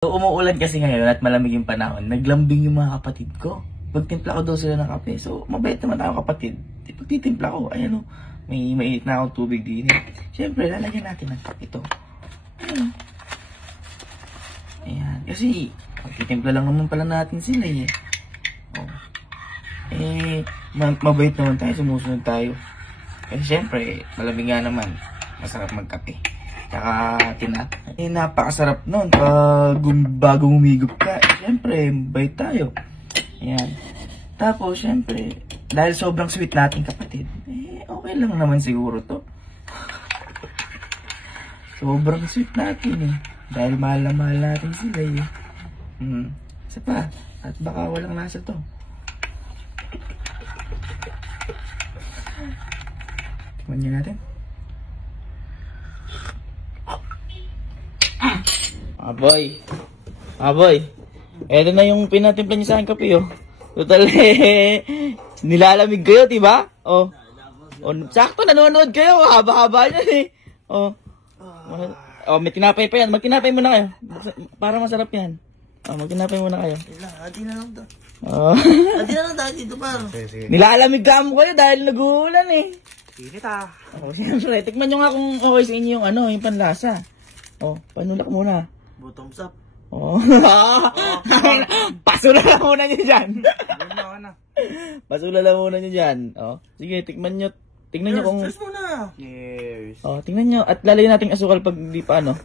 So, umuulan kasi ngayon at malamig yung panahon, naglambing yung mga kapatid ko. Pagtimpla ko daw sila ng kape. So, mabait naman ako kapatid. Pagtitimpla ko, ayan o, may mainit na akong tubig din. Siyempre, lalagyan natin ng kape ito. Ayan. Kasi, pagtitimpla lang naman pala natin sila eh. Oh. Mabait naman tayo, sumusunod tayo. Kasi siyempre, malamig nga naman, masarap magkape. Tsaka, napakasarap nun pag bagong humigop ka. Siyempre, bait tayo. Ayan. Tapos, siyempre, dahil sobrang sweet natin kapatid, okay lang naman siguro to. Sobrang sweet natin eh. Dahil mahal na mahal natin sila eh. Isa pa, at baka walang lasa to. Tikman niyo natin. Boy. Eto na yung pinatimpla niyo sa akin kape, oh. Total, nilalamig kayo, diba? Oh. Sakto, nanonood kayo. Haba-haba niyan, eh. Oh. May tinapay pa yan. Magtinapay muna kayo. Para masarap yan. Magtinapay muna kayo. Adi na lang to. Adi na lang tayo dito, par. Nilalamig ka mo kayo dahil nag-uulan, eh. Init ah. Siyempre. Tikman nyo nga kung okay sa inyo yung yung panlasa. Panulak muna. Bottoms up. Pasula lang muna nyo dyan. Pasula lang muna nyo dyan. Sige, tikman nyo. Tingnan nyo kung... Cheers muna. Cheers. Tingnan nyo. At lalagyan natin asukal pag di pa Ha?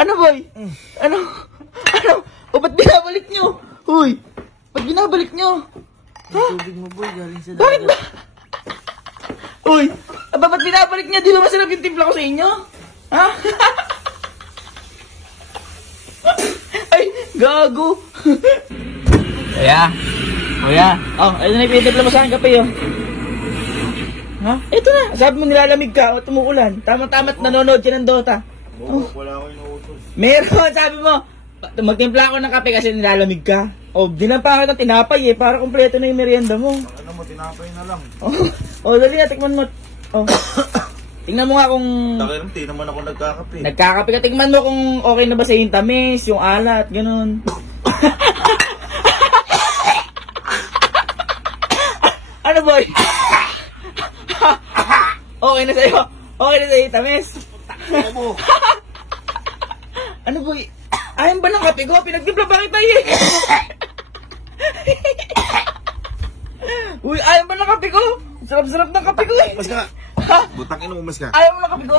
Ano boy? Ano? Ba't binabalik nyo? Huy! Ba't binabalik nyo? Tubig mo boy, galing sa Bakit ba? Uy! Ba't binabalik niya? Di ba masarap yung timpla ko sa inyo? Ha? Ay, gago! Kuya. Ito na yung pinitimpla mo sa akin kape, Ha? Ito na. Sabi mo nilalamig ka o tumuulan. Tama-tama't nanonood ka ng Dota. Wala ko inuutos. Meron, sabi mo. Magtimpla ako ng kape kasi nilalamig ka. Dinampa ka ng tinapay para kumpleto na yung merienda mo. Ano mo, tinapay na lang. Dali na, tikman mo. Tingnan mo nga kung... Hindi naman ako nagkakape. Nagkakape ka, tingnan mo kung okay na ba sa yung tamis, yung alat, ganun. Ano boy? Okay na sa'yo? Okay na sa'yo yung tamis? Ano boy? Ayaw ba ng kape ko? Pinagtimpla pa kita eh. Uy, ayaw ba ng kape ko? Sarap-sarap ng kape ko eh. Mas ka. Butang ino, mas ka. Ayaw mo ng kape ko?